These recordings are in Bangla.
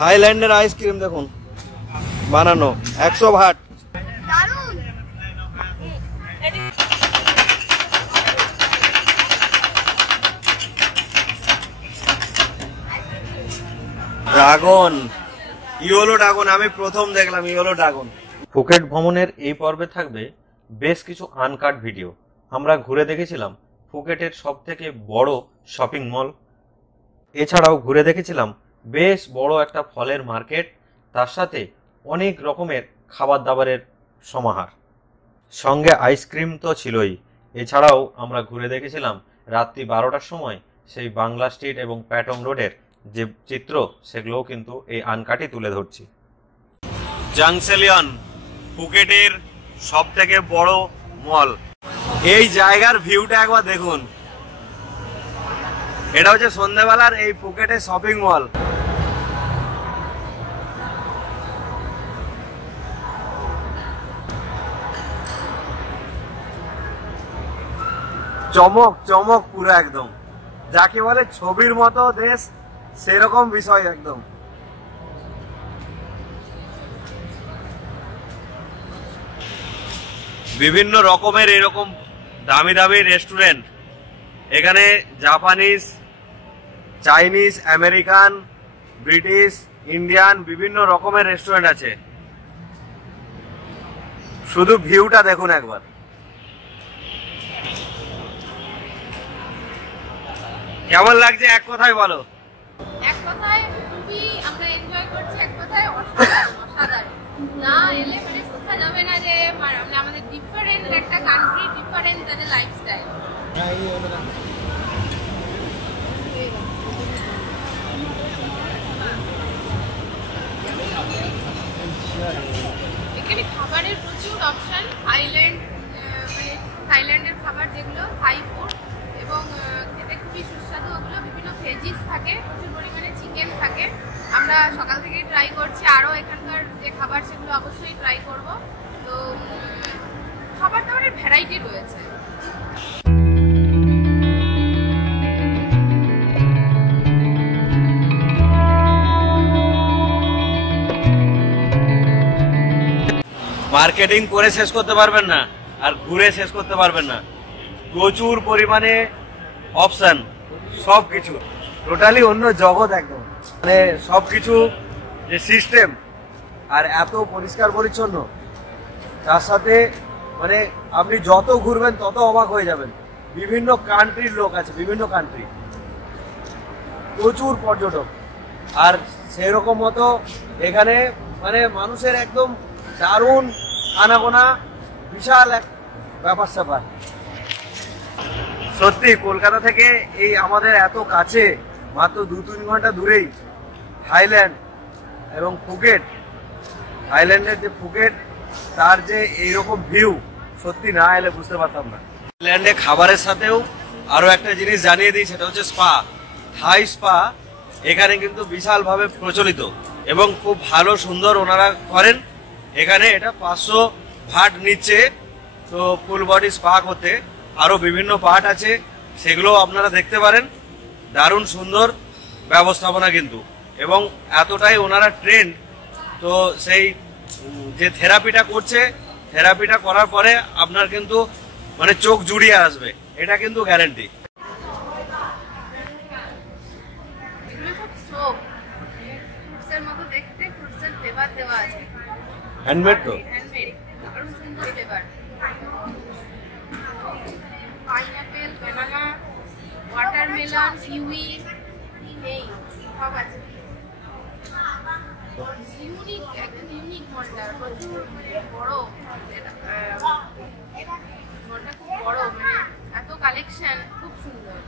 থাইল্যান্ডের আইসক্রিম দেখুন বানানো 100 ভাট। ড্রাগন, ইয়েলো ড্রাগন, আমি প্রথম দেখলাম ইয়েলো ড্রাগন। ফুকেট ভ্রমণের এই পর্বে থাকবে বেশ কিছু আনকাট ভিডিও। আমরা ঘুরে দেখেছিলাম ফুকেটের সব থেকে বড় শপিং মল, এছাড়াও ঘুরে দেখেছিলাম বেশ বড় একটা ফলের মার্কেট, তার সাথে অনেক রকমের খাবার দাবারের সমাহার, সঙ্গে আইসক্রিম তো ছিলই। এছাড়াও আমরা ঘুরে দেখেছিলাম রাত্রি 12টার সময় সেই বাংলা স্ট্রিট এবং প্যাটং রোডের যে চিত্র, সেগুলোও কিন্তু এই আনকাটই তুলে ধরছি। জাংসেলিয়ন ফুকেটের সব থেকে বড় মল। এই জায়গার ভিউটা একবার দেখুন। এটা হচ্ছে সন্ধ্যাবেলার এই ফুকেটের শপিং মল। চমক চমক পুরো একদম, যাকে বলে ছবির মতো দেশ, সেরকম বিষয় একদম। বিভিন্ন রকমের এরকম দামি দামি রেস্টুরেন্ট, এখানে Japanese, Chinese, American, British, Indian বিভিন্ন রকমের রেস্টুরেন্ট আছে। শুধু ভিউটা দেখুন একবার। কেমন লাগছে এক কথায় বলো? এক কথায় খুবই আমরা এনজয় করছি, এক কথায় অসাধারণ। না এলে মানে বোঝা যাবে না যে আমাদের ডিফারেন্ট একটা কান্ট্রি, ডিফারেন্ট তাদের লাইফস্টাইল। এখানে খাবারের প্রচুর অপশন। থাইল্যান্ডের খাবার যেগুলো থাই ফুড, এবং খেতে খুবই সুস্বাদু। ওগুলো বিভিন্ন ভেজিস থাকে, প্রচুর পরিমাণে চিকেন থাকে। আমরা সকাল থেকেই ট্রাই করছি, আরও এখানকার যে খাবার সেগুলো অবশ্যই ট্রাই করব। তো খাবার দাবারের ভ্যারাইটি রয়েছে। মার্কেটিং করে শেষ করতে পারবেন না, আর ঘুরে শেষ করতে পারবেন না। প্রচুর পরিমাণে অপশন, সবকিছু টোটালি অন্য জগৎ একদম। মানে সবকিছু যে সিস্টেম, আর এত পরিষ্কার পরিচ্ছন্ন, তার সাথে মানে আপনি যত ঘুরবেন তত অবাক হয়ে যাবেন। বিভিন্ন কান্ট্রির লোক আছে, বিভিন্ন কান্ট্রি, প্রচুর পর্যটক। আর সেরকম মতো এখানে মানে মানুষের একদম দারুণ আনাগোনা, বিশাল এক ব্যাপার স্যাপার। সত্যি কলকাতা থেকে এই আমাদের এত কাছে, মাত্র 2-3 ঘন্টা দূরেই থাইল্যান্ড এবং ফুকেট। থাইল্যান্ডের যে ফুকেট, তার যে এইরকম ভিউ, সত্যি না এলে বুঝতে পারতাম না। থাইল্যান্ডে খাবারের সাথেও আরো একটা জিনিস জানিয়ে দিই, সেটা হচ্ছে স্পা। থাই স্পা এখানে কিন্তু বিশালভাবে প্রচলিত এবং খুব ভালো সুন্দর ওনারা করেন। এখানে এটা 500 ভাট নিচ্ছে, তো ফুল বডি স্পা করতে। আরো বিভিন্ন পার্ট আছে, সেগুলো আপনারা দেখতে পারেন। দারুণ সুন্দর ব্যবস্থাপনা কিন্তু, এবং এতটাই ওনারা ট্রেন্ড। তো সেই যে থেরাপিটা করছে, থেরাপিটা করার পরে আপনার কিন্তু মানে চোখ জুড়িয়ে আসবে, এটা কিন্তু গ্যারান্টি। হ্যান্ডমেড তো, দারুণ সুন্দর flavour. Pineapple, banana, watermelon, kiwi, এই সব আছে। ইউনিক, একদম ইউনিক মলটা, প্রচুর বড়। মলটা খুব বড়, মানে এত কালেকশন, খুব সুন্দর।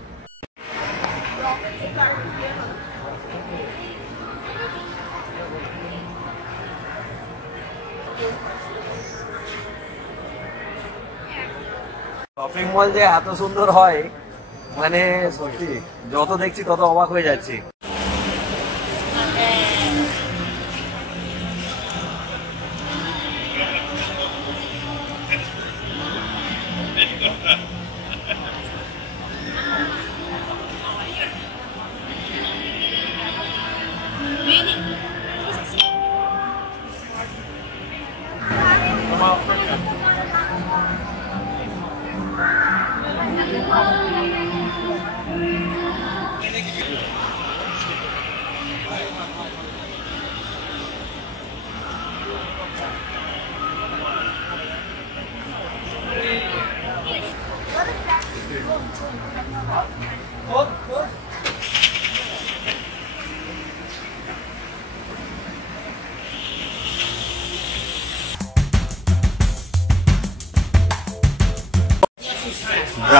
শপিং মল যে এত সুন্দর হয়, মানে সত্যি যত দেখছি তত অবাক হয়ে যাচ্ছি।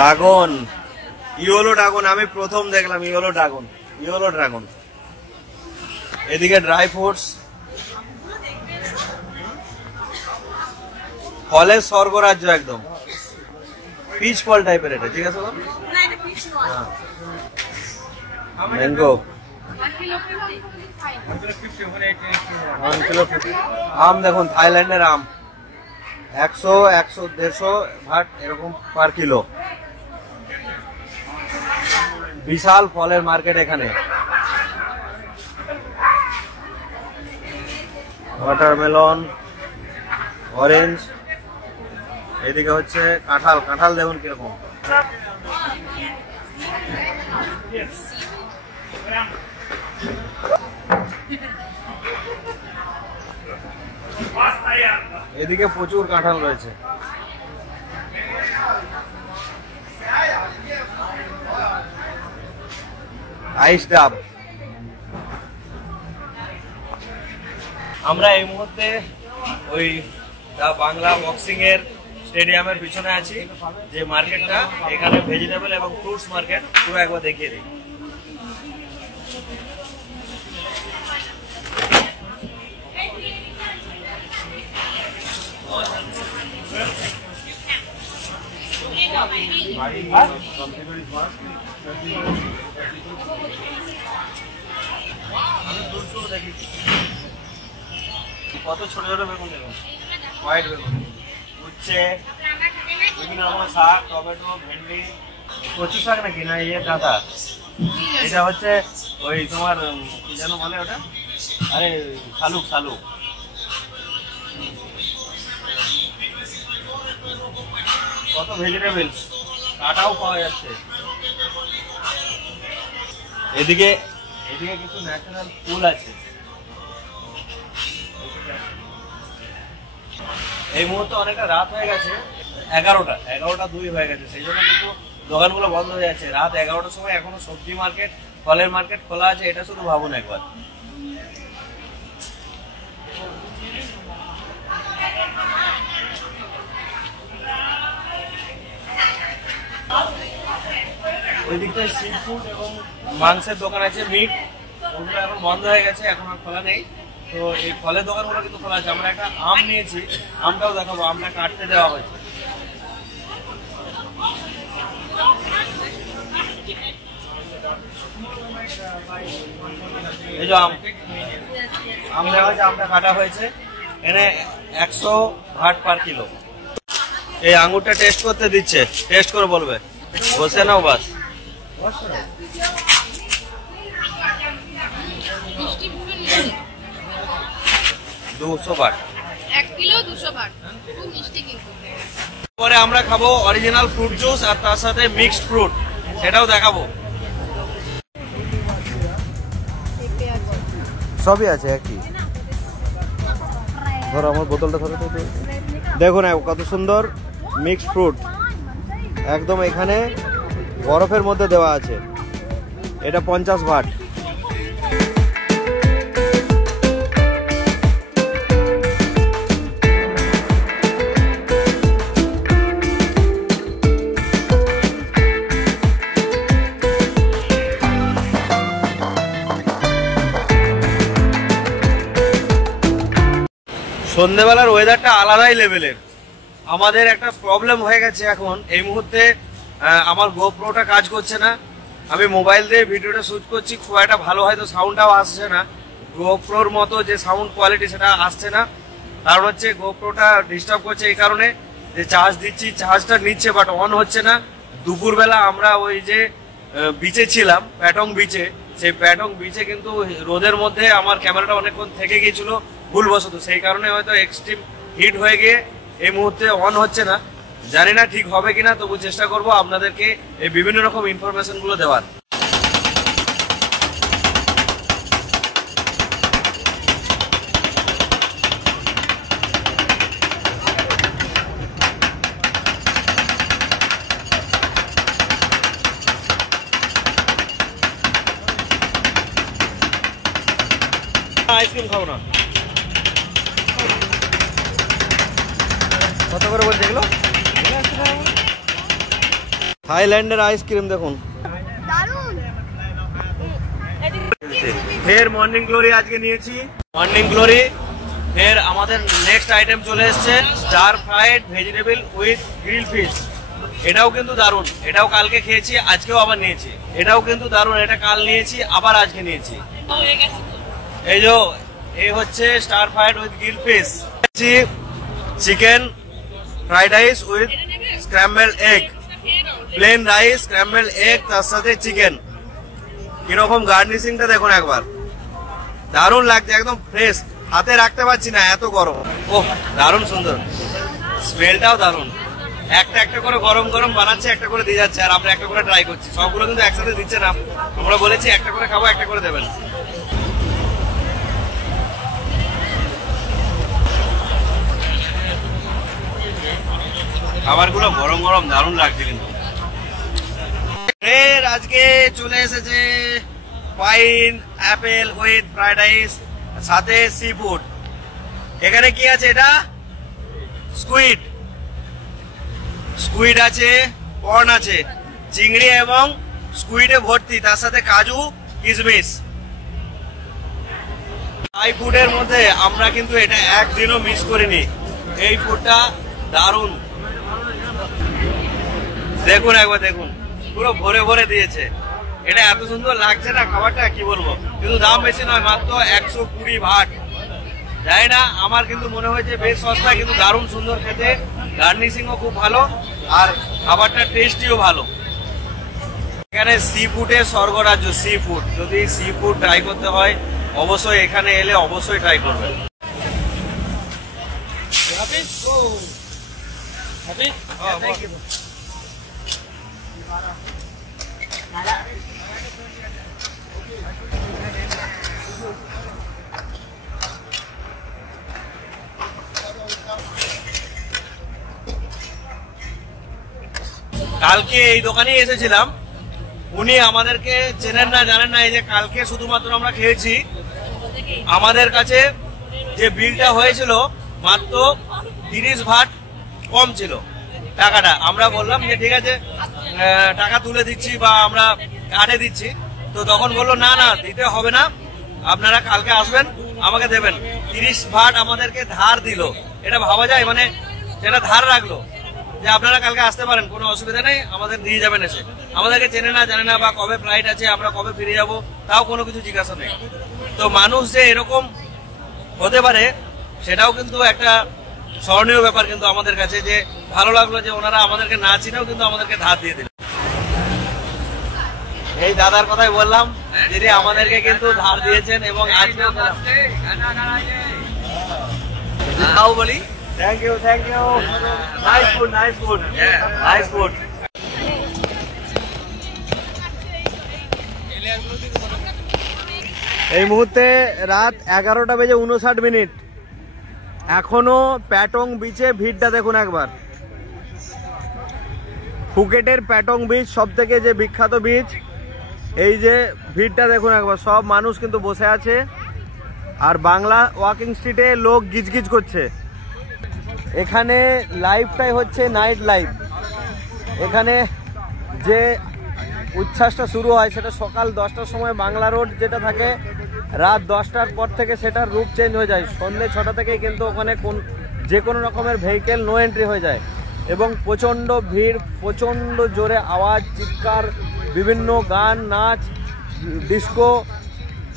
ড্রাগন, ইয়েলো ড্রাগন, আমি প্রথম দেখলাম ইয়েলো ড্রাগন। এদিকে ড্রাই ফ্রুটস, ফলের স্বর্গরাজ্য একদম, পিচ ফল টাইপের এটা, ঠিক আছে? ম্যাঙ্গো, আম দেখুন, থাইল্যান্ডের আম 100, 150 ভাট এরকম পার কিলো। বিশাল ফলের মার্কেট এখানে। ওয়াটারমেলন, অরেঞ্জ, এদিকে হচ্ছে কাঁঠাল দেখুন কিরকম। এদিকে প্রচুর কাঁঠাল রয়েছে। আইস ডাব। আমরা এই মুহূর্তে ওই বাংলা বক্সিং এর স্টেডিয়ামের পিছনে আছি, যে মার্কেটটা, এখানে ভেজিটেবল এবং ফ্রুটস মার্কেট, পুরো একবার দেখিয়ে দিই। কত ছোট ছোট বেগুন দেখুন, হোয়াইট বেগুন, উচ্ছে, বিভিন্ন রকমের শাক, টমেটো, ভেন্ডি, কচু শাক নাকি না ইয়ে ডাঁটা, এটা হচ্ছে ওই তোমার কি যেন বলে ওটা, আরে শালুক। কত ভেজিটেবলস, কাটাও পাওয়া যাচ্ছে। এদিকে কিছু ন্যাচারাল ফুল আছে। এই মুহূর্তে অনেকটা রাত হয়ে গেছে, 11টা 2 হয়ে গেছে, সেই জন্য কিন্তু দোকানগুলো বন্ধ হয়ে যাচ্ছে। রাত 11টার সময় এখনো সবজি মার্কেট, ফলের মার্কেট খোলা আছে, এটা শুধু ভাবুন একবার। ওই দিকটায় সি ফুড এবং মাংসের দোকান আছে, মিট, ওগুলো এখন বন্ধ হয়ে গেছে, এখন আর খোলা নেই। তো এই ফলের দোকানগুলো কিন্তু খোলা আছে। আমরা একটা আম নিয়েছি, আমটাও দেখাবো, আমটা কাটতে দেওয়া হয়েছে। এই যে আম দেওয়া হয়েছে, আমটা কাটা হয়েছে, এনে 100 ভাট পার কিলো। এই আঙুরটা টেস্ট করতে দিচ্ছে, টেস্ট করে বলবে, বসে নাও বাস। 200 বাট, 1 কিলো 200 বাট, খুব মিষ্টি কিন্তু। পরে আমরা খাবো অরিজিনাল ফ্রুট জুস, আর তার সাথে মিক্সড ফ্রুট, সেটাও দেখাবো। সবই আছে একই। ধরো আমার বোতলটা ধরো তো, দেখুন কত সুন্দর মিক্সড ফ্রুট, একদম এখানে বরফের মধ্যে দেওয়া আছে। এটা 50 ভাট। সন্ধ্যেবেলার ওয়েদারটা আলাদাই লেভেলের। আমাদের একটা প্রবলেম হয়ে গেছে এখন এই মুহূর্তে, আমার গোপ্রোটা কাজ করছে না। আমি মোবাইল দিয়ে ভিডিওটা শুট করছি, খুব একটা ভালো হয়তো সাউন্ডটাও আসছে না, গোপ্রোর মতো যে সাউন্ড কোয়ালিটি সেটা আসছে না। কারণ হচ্ছে গোপ্রোটা ডিস্টার্ব করছে এই কারণে যে চার্জ দিচ্ছি, চার্জটা নিচ্ছে বাট অন হচ্ছে না। দুপুরবেলা আমরা ওই যে বিচে ছিলাম, প্যাটং বিচে, সেই প্যাটং বিচে কিন্তু রোদের মধ্যে আমার ক্যামেরাটা অনেকক্ষণ থেকে গিয়েছিল ভুলবশত, সেই কারণে হয়তো এক্সট্রিম হিট হয়ে গিয়ে এই মুহূর্তে অন হচ্ছে না। জানি না ঠিক হবে কিনা, তবু চেষ্টা করব আপনাদেরকে এই বিভিন্ন রকম ইনফরমেশন গুলো দেওয়ার। আইসক্রিম খাবো না, কত করে বলছে এগুলো? থাইল্যান্ডের আইসক্রিম দেখুন, ফের মর্নিং গ্লোরি আজকে নিয়েছি, মর্নিং গ্লোরি। ফের আমাদের নেক্সট আইটেম চলে এসছে star fried vegetable with grill fish. এটাও কিন্তু দারুণ, এটাও কালকে খেয়েছি, আজকেও আবার নিয়েছি। এটাও কিন্তু দারুণ, এটা কাল নিয়েছি আবার আজকে নিয়েছি। এই যে এই হচ্ছে star fried with grill fish, chicken fried rice with scramble egg, plain rice scramble egg, তার সাথে চিকেন। কিরকম গার্নিশিংটা দেখুন একবার, দারুণ লাগছে, একদম ফ্রেশ, হাতে রাখতে পারছি না এত গরম। ওহ দারুণ সুন্দর, স্মেলটাও দারুণ। একটা একটা করে গরম গরম বানাচ্ছে, একটা করে দিয়ে যাচ্ছে, আর আমরা একটা করে ট্রাই করছি। সবগুলো কিন্তু একসাথে দিচ্ছে না, আমরা বলেছি একটা করে খাবো, একটা করে দেবেন। খাবারগুলো গরম গরম দারুণ লাগছে কিন্তু। আজকে চলে এসেছে pine Apple with fried rice, সাথে সি ফুড। এখানে কি আছে? এটা স্কুইড, স্কুইড আছে, কর্ন আছে, চিংড়ি এবং স্কুইডে ভর্তি, তার সাথে কাজু কিশমিশ। এই ফুডের মধ্যে আমরা কিন্তু এটা একদিনও মিস করিনি। এই ফুডটা দারুণ, দেখুন একবার দেখুন, পুরো ভরে ভরে দিয়েছে। এটা এত সুন্দর লাগছে না খাবারটা, কি বলবো। কিন্তু দাম বেশি নয়, মাত্র 120 বাট। জানি না, আমার কিন্তু মনে হয়েছে বেশ সস্তা, কিন্তু দারুণ সুন্দর খেতে, গার্নিশিংও খুব ভালো, আর খাবারটা টেস্টিও ভালো। এখানে সি ফুডের স্বর্গরাজ্য, সি ফুড। যদি সি ফুড ট্রাই করতে হয় অবশ্যই এখানে এলে অবশ্যই ট্রাই করবেন। কালকে এই দোকানে এসেছিলাম, উনি আমাদেরকে চেনেন না জানেন না। এই যে কালকে শুধুমাত্র আমরা খেয়েছি, আমাদের কাছে যে বিলটা হয়েছিল মাত্র 30 ভাট কম ছিল টাকাটা। আমরা বললাম যে ঠিক আছে টাকা তুলে দিচ্ছি বা আমরা কাটে দিচ্ছি, তো তখন বললো না না দিতে হবে না, আপনারা কালকে আসবেন আমাকে দেবেন। 30 ভাট আমাদেরকে ধার দিল। এটা ভাবা যায়, মানে যেটা ধার রাখলো যে আপনারা কালকে আসতে পারেন, কোনো অসুবিধা নেই, আমাদের দিয়ে যাবেন এসে। আমাদেরকে চেনে না জানে না, বা কবে ফ্লাইট আছে, আমরা কবে ফিরে যাব, তাও কোনো কিছু জিজ্ঞাসা নেই। তো মানুষ যে এরকম হতে পারে সেটাও কিন্তু একটা স্মরণীয় ব্যাপার কিন্তু আমাদের কাছে, যে ভালো লাগলো যে ওনারা আমাদেরকে না চিনেও কিন্তু আমাদেরকে ধার দিয়ে দিল। এই দাদার কথাই বললাম, যিনি আমাদেরকে কিন্তু ধার দিয়েছেন, এবং আজকেও বলি thank you, thank you. Nice food, nice food, nice food. এই মুহূর্তে রাত 11:59। এখনো প্যাটং বিচে ভিড়টা দেখুন একবার। ফুকেটের প্যাটং বিচ সব থেকে যে বিখ্যাত বিচ, এই যে ভিড়টা দেখুন একবার, সব মানুষ কিন্তু বসে আছে, আর বাংলা ওয়াকিং স্ট্রিটে লোক গিজগিজ করছে। এখানে লাইফটাই হচ্ছে নাইট লাইফ। এখানে যে উচ্ছ্বাসটা শুরু হয় সেটা সকাল 10টার সময়, বাংলা রোড যেটা থাকে রাত 10টার পর থেকে সেটার রূপ চেঞ্জ হয়ে যায়। সন্ধ্যে 6টা থেকেই কিন্তু ওখানে যে কোনো রকমের ভেহিকেল নো এন্ট্রি হয়ে যায়, এবং প্রচণ্ড ভিড়, প্রচণ্ড জোরে আওয়াজ, চিৎকার, বিভিন্ন গান, নাচ, ডিস্কো,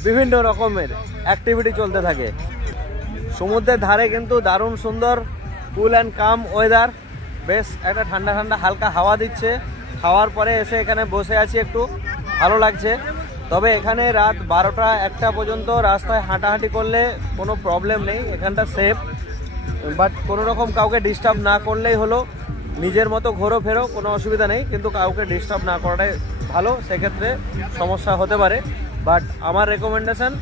বিভিন্ন রকমের অ্যাক্টিভিটি চলতে থাকে। সমুদ্রের ধারে কিন্তু দারুণ সুন্দর কুল অ্যান্ড কাম ওয়েদার, বেশ একটা ঠান্ডা ঠান্ডা হালকা হাওয়া দিচ্ছে। খাওয়ার পরে এসে এখানে বসে আছি, একটু ভালো লাগছে। তবে এখানে রাত 12টা-1টা পর্যন্ত রাস্তায় হাঁটাহাঁটি করলে কোনো প্রবলেম নেই, এখানটা সেফ। বাট কোনো রকম কাউকে ডিস্টার্ব না করলেই হলো, নিজের মতো ঘোরো ফেরো, কোনো অসুবিধা নেই, কিন্তু কাউকে ডিস্টার্ব না করাটাই ভালো, সেক্ষেত্রে সমস্যা হতে পারে। বাট আমার রেকমেন্ডেশন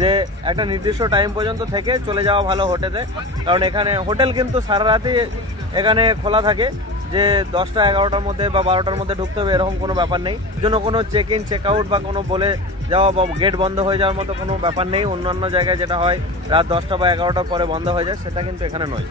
যে একটা নির্দিষ্ট টাইম পর্যন্ত থেকে চলে যাওয়া ভালো হোটেলে, কারণ এখানে হোটেল কিন্তু সারা রাতই এখানে খোলা থাকে, যে 10টা 11টার মধ্যে বা 12টার মধ্যে ঢুকতে হবে এরকম কোনো ব্যাপার নেই। জন্য কোনো চেক ইন চেক আউট বা কোনো বলে যাওয়া বা গেট বন্ধ হয়ে যাওয়ার মতো কোনো ব্যাপার নেই। অন্যান্য জায়গায় যেটা হয় রাত 10টা বা 11টার পরে বন্ধ হয়ে যায়, সেটা কিন্তু এখানে নয়।